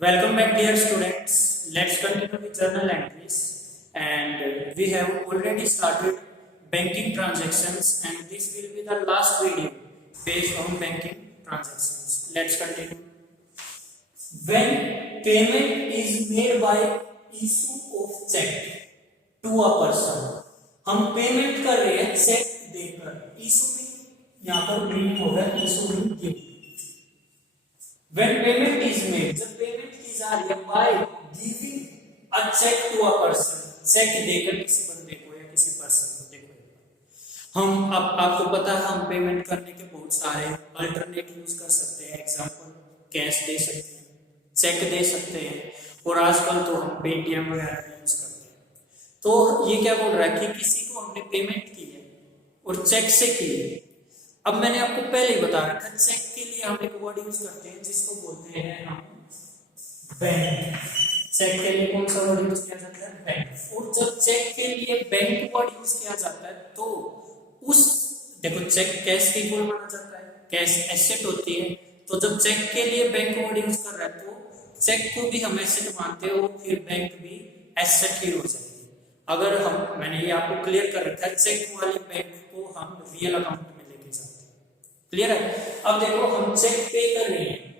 Welcome back, dear students. Let's continue with journal entries. And we have already started banking transactions, and this will be the last video based on banking transactions. Let's continue. When payment is made by issue of check to a person, हम payment कर रहे हैं check देकर. Issue में यहाँ पर meaning होगा issue में give. When payment is made, जब पेमेंट की जा रही है by giving a check to a person, cheque देकर किसी बंदे को या किसी पर्सन को. देखो हम अब आपको पता है हम पेमेंट करने के बहुत सारे अल्टरनेट यूज कर सकते हैं. एग्जांपल कैश दे सकते हैं, चेक दे सकते हैं, और आजकल तो हम पेटीएम वगैरह यूज करते हैं. तो ये क्या बोल रहा है कि किसी को हमने पेमेंट की है और चेक से की है. अब मैंने आपको पहले ही बता रखा है चेक के लिए हम एक वर्ड यूज करते हैं जिसको बोलते हैं हम बैंक. चेक के लिए कौन सा वर्ड यूज किया जाता है? बैंक. और जब चेक के लिए बैंक वर्ड यूज किया जाता है तो उस देखो चेक कैश की इक्वल माना जाता है, कैश एसेट होती है. तो जब चेक के लिए बैंक वर्ड यूज कर रहा है तो चेक को भी हम एसेट मानते हो, फिर बैंक भी एसेट ही हो जाएगी. अगर हम मैंने ये आपको क्लियर कर रखा है चेक वाले बैंक को हम रियल अकाउंट में लेके जाते हैं. क्लियर है? अब देखो हम चेक पे कर रहे हैं,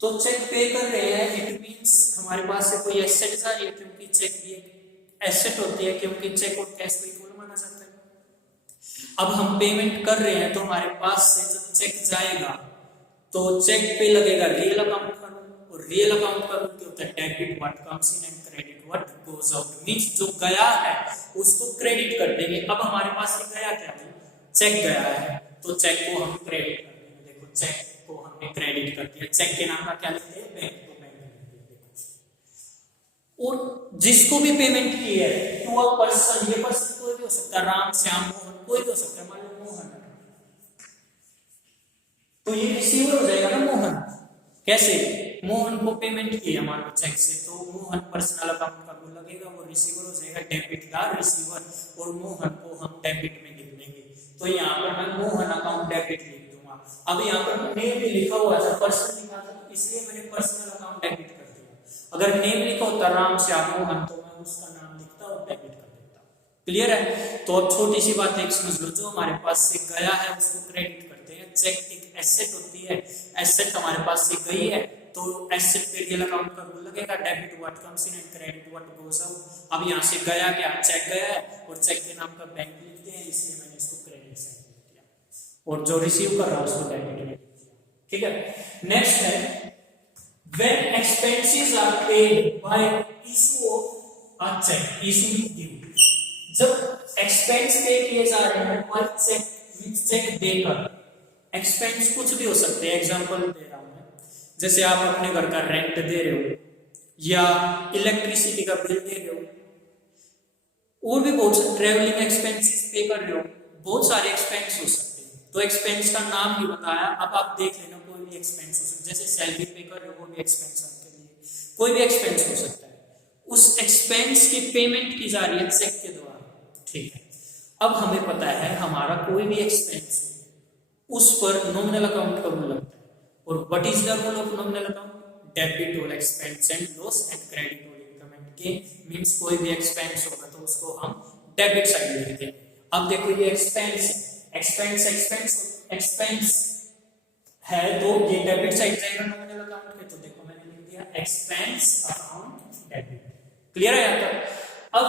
तो चेक पे कर रहे हैं इट मींस हमारे पास से कोई एसेट जा रही है, क्योंकि चेक भी एक एसेट होती है, क्योंकि चेक और कैश को इक्वल माना जाता है. अब हम पेमेंट कर रहे हैं तो हमारे पास से जब चेक जाएगा तो चेक पे लगेगा रियल अकाउंट का रूल, और रियल अकाउंट का रूल क्या होता है? Debit what comes in and credit what goes out. Means जो गया है उसको क्रेडिट कर देंगे. अब हमारे पास से गया क्या है? चेक गया है, तो चेक को हम क्रेडिट कर देंगे. देखो चेक को हमने क्रेडिट कर दिया. चेक के नाम का क्या लिखते हैं? बैंक. को बैंक लिखते हैं. और जिसको भी पेमेंट की है टू अ पर्सन, ये पर्सन कोई भी हो सकता है, राम श्याम मोहन कोई भी हो सकता है. मान लो मोहन, तो ये रिसीवर हो जाएगा ना मोहन. कैसे? मोहन को पेमेंट की है मान लो चेक से, तो मोहन पर्सनल अकाउंट का रूल लगेगा, वो रिसीवर हो जाएगा. डेबिट का रिसीवर, और मोहन को हम डेबिट में लिख देंगे. तो यहाँ पर मैं मोहन अकाउंट डेबिट लिख दूंगा. अब यहाँ पर नेम भी लिखा हुआ था, पर्सन लिखा था, इसलिए मैंने पर्सनल अकाउंट डेबिट कर दिया. अगर नेम लिखा होता राम श्याम मोहन तो मैं उसका नाम लिखता और डेबिट कर देता. क्लियर है? तो अब छोटी सी बात एक समझ लो, जो हमारे पास से गया है उसको क्रेडिट करते हैं. चेक एक एसेट होती है, एसेट हमारे पास से गई है तो एसेट पे रियल अकाउंट का रूल लगेगा. Debit what comes in and credit what goes out. अब यहाँ से गया क्या? चेक गया है, और चेक के नाम का बैंक लिखते हैं, इसलिए मैंने इसको क्रेडिट साइड लिख दिया, और जो रिसीव कर रहा है उसको डेबिट में लिख दिया. ठीक है? नेक्स्ट है when expenses are paid by issue of a cheque. Issue means give. जब एक्सपेंस पे किए जा रहे हैं बाय चेक, विद चेक देकर. एक्सपेंस कुछ भी हो सकते हैं. एग्जांपल दे रहा हूं मैं, जैसे आप अपने घर का रेंट दे रहे हो, या इलेक्ट्रिसिटी का बिल दे रहे हो, और भी बहुत सारे ट्रेवलिंग एक्सपेंसेस पे कर रहे हो, बहुत सारे एक्सपेंस हो सकते हैं. तो एक्सपेंस का नाम ही बताया. अब आप देख लेना, कोई भी एक्सपेंस हो सकता है. जैसे सैलरी पे कर रहे हो, वो भी एक्सपेंस आपके लिए, कोई भी एक्सपेंस हो सकता है. उस एक्सपेंस की पेमेंट की जा रही है चेक के द्वारा. ठीक है? अब हमें पता है हमारा कोई भी एक्सपेंस उस पर नॉमिनल अकाउंट का रूल लगता है. और what is the rule of nominal account? Debit all expense and loss and credit all income and gain. Means कोई भी एक्सपेंस होगा तो उसको हम डेबिट साइड में लिखते हैं. अब देखो ये एक्सपेंस एक्सपेंस है, तो ये डेबिट साइड जाएगा नॉमिनल अकाउंट के. तो देखो मैंने लिख दिया एक्सपेंस अकाउंट डेबिट. क्लियर है यहाँ तक? अब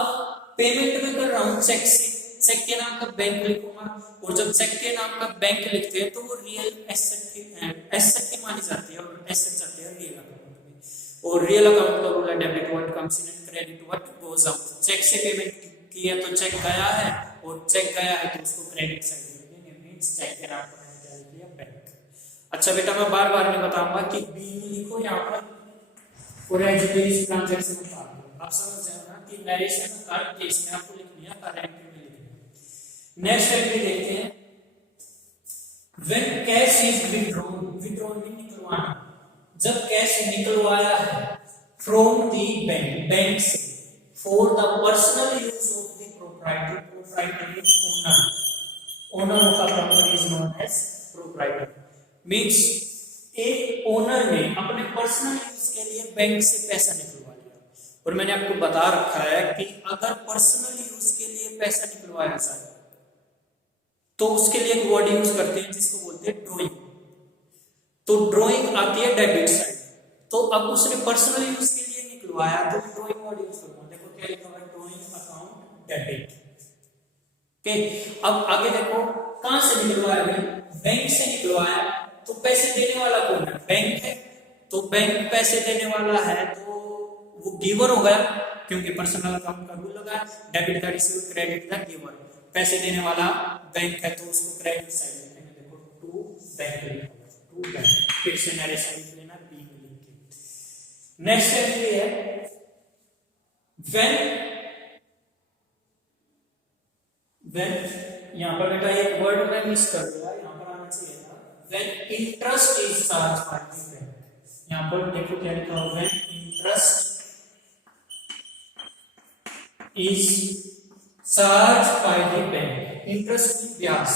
पेमेंट में कर रहा हूं चेक से, चेक के नाम का बैंक लिखूंगा, और जब चेक के नाम का बैंक लिखते हैं तो वो रियल एसेट की मानी जाती है, और एसेट जाती है रियल अकाउंट में. और रियल अकाउंट का रूल है debit what comes in and credit what goes out. Cheque से पेमेंट की है तो चेक गया है, और चेक गया है तो उसको क्रेडिट साइड लिख देंगे. मींस चेक के नाम का मैंने क्या लिख दिया? बैंक. अच्छा बेटा, मैं बार बार नहीं बताऊंगा कि बी लिखो यहाँ पर और एजुकेशन ट्रांजैक्शन में आप समझ जाओ ना कि नरेशन का केस में आपको लिखनी है, करंट में लिखनी है. नेक्स्ट एंट्री देखते हैं. When cash is withdrawn. Withdrawn में निकलवाना. जब कैश निकलवाया है फ्रॉम द बैंक, बैंक से, for the personal use of the proprietary owner. Owner of the company is known as proprietor. Means एक ओनर ने अपने पर्सनल यूज के लिए बैंक से पैसा निकलवा लिया, और मैंने आपको बता रखा है कि अगर पर्सनल यूज के लिए पैसा निकलवाया जाए तो उसके लिए एक वर्ड यूज करते हैं जिसको बोलते हैं ड्रॉइंग। तो ड्रॉइंग आती है डेबिट साइड। तो अब उसने पर्सनल यूज के लिए निकलवाया तो ड्रॉइंग वर्ड यूज करूंगा। देखो क्या लिखा हुआ है, ड्रॉइंग अकाउंट डेबिट। ओके, अब आगे देखो कहां से निकलवाया भाई, बैंक से निकलवाया। तो पैसे देने वाला कौन है, बैंक है। तो बैंक पैसे देने वाला है तो वो गिवर हो गया, क्योंकि पर्सनल अकाउंट का रूल लगा, डेबिट का रिसीवर, क्रेडिट का गिवर। पैसे देने वाला बैंक है तो उसको क्रेडिट साइड लिखेंगे। देखो टू बैंक लिखा, टू बैंक, फिर से मेरे साइड लेना बी लिख के। नेक्स्ट एंट्री है व्हेन यहां पर बेटा एक वर्ड मैं मिस कर दिया, यहां पर आना चाहिए था when interest is charge by the bank. यहां पर देखो क्या लिखा हुआ है, when interest is charge by the bank. Interest की ब्याज,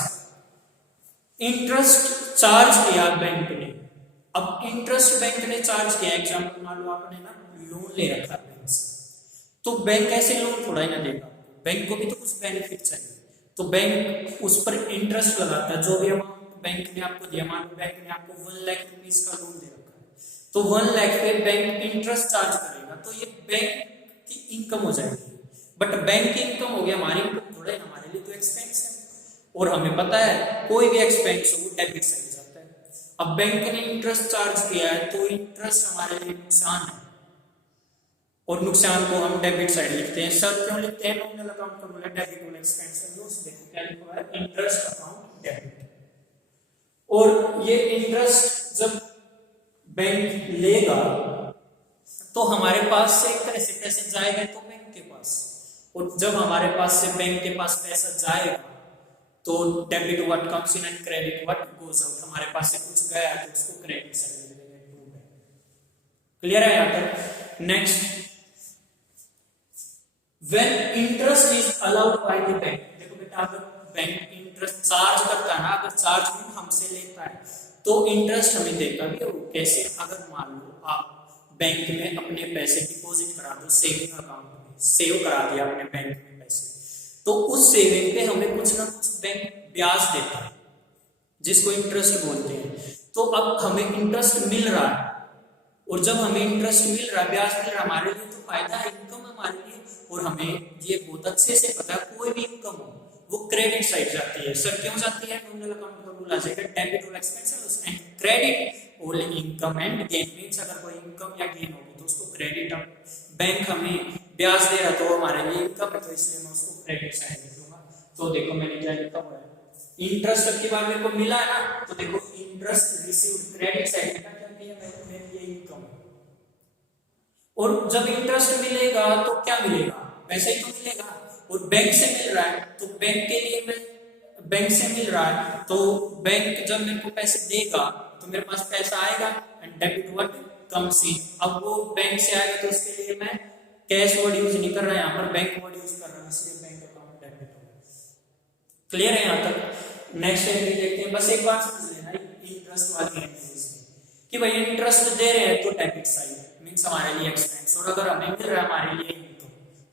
इंटरेस्ट चार्ज किया बैंक ने। अब इंटरेस्ट बैंक ने चार्ज किया, एग्जांपल मान लो आपने ना लोन ले रखा बैंक से, तो बैंक ऐसे लोन थोड़ा ही ना देगा, बैंक को भी तो कुछ बेनिफिट चाहिए। तो बैंक उस पर इंटरेस्ट लगाता है। जो भी अमाउंट बैंक ने आपको दिया, मान लो बैंक ने आपको 1 लाख रुपीस का लोन दे रखा है, तो 1 लाख पे बैंक इंटरेस्ट चार्ज करेगा, तो ये बैंक की इनकम हो जाएगी। बट बैंक की इनकम हो गया, हमारी इनकम थोड़ा है, हमारे लिए तो एक्सपेंस है, और हमें पता है कोई भी एक्सपेंस हो वो डेबिट साइड जाता है। अब बैंक ने इंटरेस्ट चार्ज किया है तो इंटरेस्ट हमारे लिए नुकसान है, और नुकसान को हम डेबिट साइड लिखते हैं। सर क्यों लिखते हैं, नॉमिनल अकाउंट का बोला डेबिट और एक्सपेंस है। देखो क्या लिखा है, इंटरेस्ट अकाउंट डेबिट। और ये इंटरेस्ट जब बैंक लेगा तो हमारे पास से एक तरह से पैसे जाएगा तो बैंक के पास, और जब हमारे पास से बैंक के पास पैसा जाएगा तो debit what comes in and credit what goes out. हमारे पास से कुछ गया तो उसको क्रेडिट साइड में देंगे। क्लियर है यहां तक। Next, when interest is allowed by the bank। देखो बेटा अगर बैंक इंटरेस्ट चार्ज करता है ना, अगर चार्ज हमसे लेता है तो इंटरेस्ट हमें देगा भी। कैसे, अगर मान लो आप बैंक में अपने पैसे डिपॉजिट करा दो, सेविंग अकाउंट में सेव करा दिया अपने बैंक में पैसे, तो उस सेविंग पे हमें कुछ ना कुछ बैंक ब्याज देता है जिसको इंटरेस्ट बोलते हैं। तो अब हमें इंटरेस्ट मिल रहा है, और जब हमें इंटरेस्ट मिल रहा है, ब्याज मिल रहा है, हमारे लिए तो फायदा है, इनकम हमारे लिए। और हमें ये बहुत अच्छे से पता है कोई भी इनकम हो वो क्रेडिट साइड जाती है। सर क्यों जाती है, नॉमिनल अकाउंट का रूल आ जाएगा, डेबिट और एक्सपेंसेस एंड क्रेडिट और इनकम एंड गेन। मींस अगर कोई इनकम या गेन होगी तो उसको क्रेडिट, बैंक हमें ब्याज दे रहा तो हमारे लिए इनकम है, तो इसलिए मैं उसको क्रेडिट साइड लिखूंगा। तो देखो मैंने क्या लिखा हुआ है, इंटरेस्ट के बाद मेरे को मिला है ना, तो देखो इंटरेस्ट रिसीव्ड क्रेडिट साइड में क्या किया मैंने, ये इनकम। और जब इंटरेस्ट मिलेगा तो क्या मिलेगा, पैसा ही तो मिलेगा। और बैंक से मिल रहा है तो बैंक के लिए मैं, बैंक से मिल रहा है तो बैंक जब मेरे को पैसे देगा तो मेरे पास पैसा आएगा, एंड डेबिट व्हाट कम्स इन। अब वो बैंक से आएगा तो उसके लिए मैं कैश वर्ड यूज नहीं कर रहा, यहाँ पर बैंक वर्ड यूज कर रहा हूं, इसलिए बैंक अकाउंट डेबिट होगा। क्लियर है यहाँ तक। नेक्स्ट एंट्री देखते हैं। बस एक बात समझ लेना इंटरेस्ट वाली एंट्रीज कि भाई इंटरेस्ट दे रहे हैं तो डेबिट साइड मींस हमारे लिए एक्सपेंस, और अगर हमें मिल रहा है हमारे लिए इनकम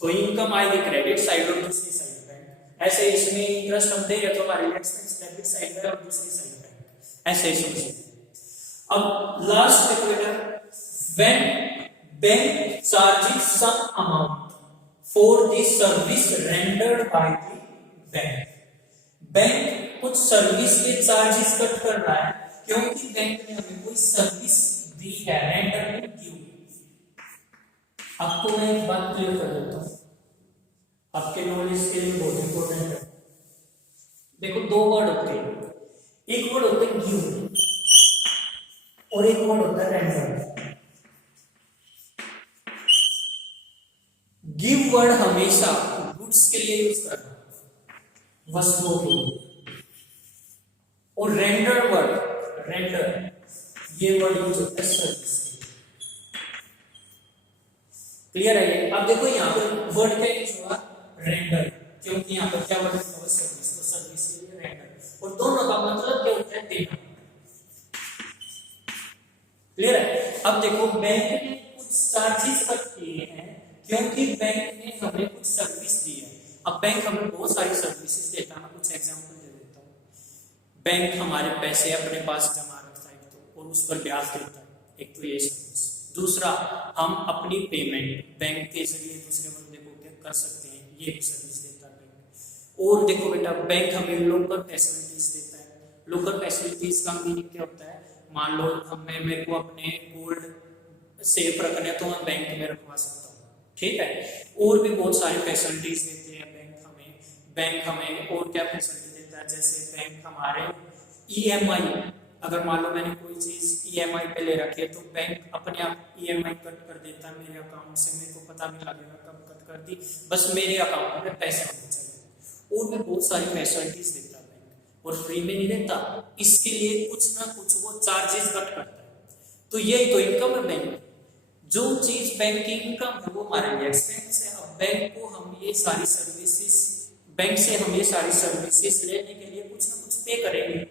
तो इनकम आएगी क्रेडिट साइड और दूसरी साइड बैंक। ऐसे इसमें इंटरेस्ट हम दे रहे तो हमारे लिए एक्सपेंस डेबिट साइड है और दूसरी साइड बैंक। ऐसे ही समझिए। अब लास्ट देखो बेटा, when bank charges some amount for the service rendered by the bank. Bank कुछ सर्विस के चार्जेस कट कर रहा है क्योंकि बैंक ने हमें कोई सर्विस दी है, रेंडर में गिव। आपको मैं एक बात क्लियर कर देता हूं, आपके नॉलेज के लिए बहुत इंपॉर्टेंट है। देखो दो वर्ड होते हैं, एक वर्ड होता है गिव और एक वर्ड होता है रेंडर। गिव वर्ड हमेशा गुड्स के लिए यूज करना, वस्तुओं के लिए, और रेंडर वर्ड, रेंडर ये वर्ड यूज होता है सर्विस। क्लियर है। अब देखो यहाँ पर वर्ड क्या यूज हुआ, रेंडर, क्योंकि यहाँ पर क्या वर्ड है, सर्विस, तो सर्विस के लिए रेंडर। और दोनों का मतलब क्या होता है, देना। क्लियर है। अब देखो बैंक ने कुछ चार्जेस कट किए हैं क्योंकि बैंक ने हमें कुछ सर्विस दी है। अब बैंक हमें बहुत सारी सर्विसेज देता है, मैं कुछ एग्जांपल दे देता हूँ। बैंक हमारे पैसे अपने पास जमा रखता है तो, और उस पर ब्याज देता है, एक तो ये सर्विस। दूसरा, हम अपनी पेमेंट बैंक के जरिए दूसरे बंदे को कर सकते हैं, ये भी सर्विस देता है बैंक। और देखो बेटा, बैंक हमें लोकल फैसिलिटीज देता है। लोकल फैसिलिटीज का मीनिंग क्या होता है? मान लो हमें मेरे को अपने गोल्ड सेफ रखने तो मैं बैंक में रखवा सकता हूँ, ठीक है। और भी बहुत सारी फैसिलिटीज देते हैं बैंक हमें। बैंक हमें और क्या फैसिलिटी देता है, जैसे बैंक हमारे ईएमआई, अगर मान लो मैंने कोई चीज ईएमआई पे ले रखी है तो बैंक अपने आप ईएमआई कट कर देता है मेरे अकाउंट से, मेरे को पता नहीं लगेगा कब कट कर दी, बस मेरे अकाउंट में पैसे होने चाहिए। और भी बहुत सारी फैसिलिटीज देता है बैंक, और फ्री में नहीं देता, इसके लिए कुछ ना कुछ वो चार्जेस कट करता है। तो यही तो इनकम है बैंक। जो चीज बैंक की इनकम है वो हमारे लिए एक्सपेंस है। अब बैंक को हम ये सारी सर्विसेज, बैंक से हम ये सारी सर्विसेज लेने के लिए कुछ ना कुछ पे करेंगे,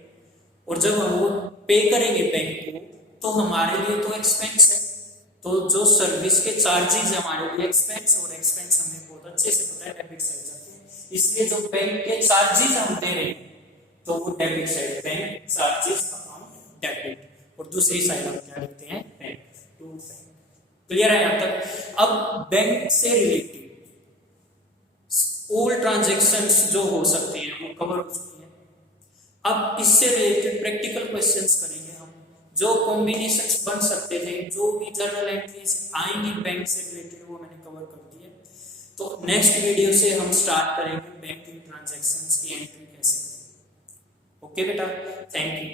और जब हम वो पे करेंगे बैंक को तो हमारे लिए तो एक्सपेंस है। तो जो सर्विस के चार्जेस हमारे लिए एक्सपेंस, और एक्सपेंस हमें बहुत अच्छे से पता है डेबिट साइड जाते हैं, इसलिए जो बैंक के चार्जेस हम दे रहे हैं तो वो debit side, bank charges account debit, और दूसरी साइड हम क्या लिखते हैं? Bank to bank. क्लियर है यहाँ तक? अब बैंक से रिलेटेड ऑल ट्रांजैक्शंस जो हो सकती हैं वो कवर हो चुकी है। अब इससे रिलेटेड प्रैक्टिकल क्वेश्चंस करेंगे हम, जो कॉम्बिनेशंस बन सकते थे, जो भी जर्नल एंट्रीज आएंगी बैंक से रिलेटेड वो मैंने कवर कर दिए। तो नेक्स्ट वीडियो से हम स्टार्ट करेंगे बैंकिंग ट्रांजैक्शंस की एंट्री कैसे करें। ओके बेटा, थैंक यू।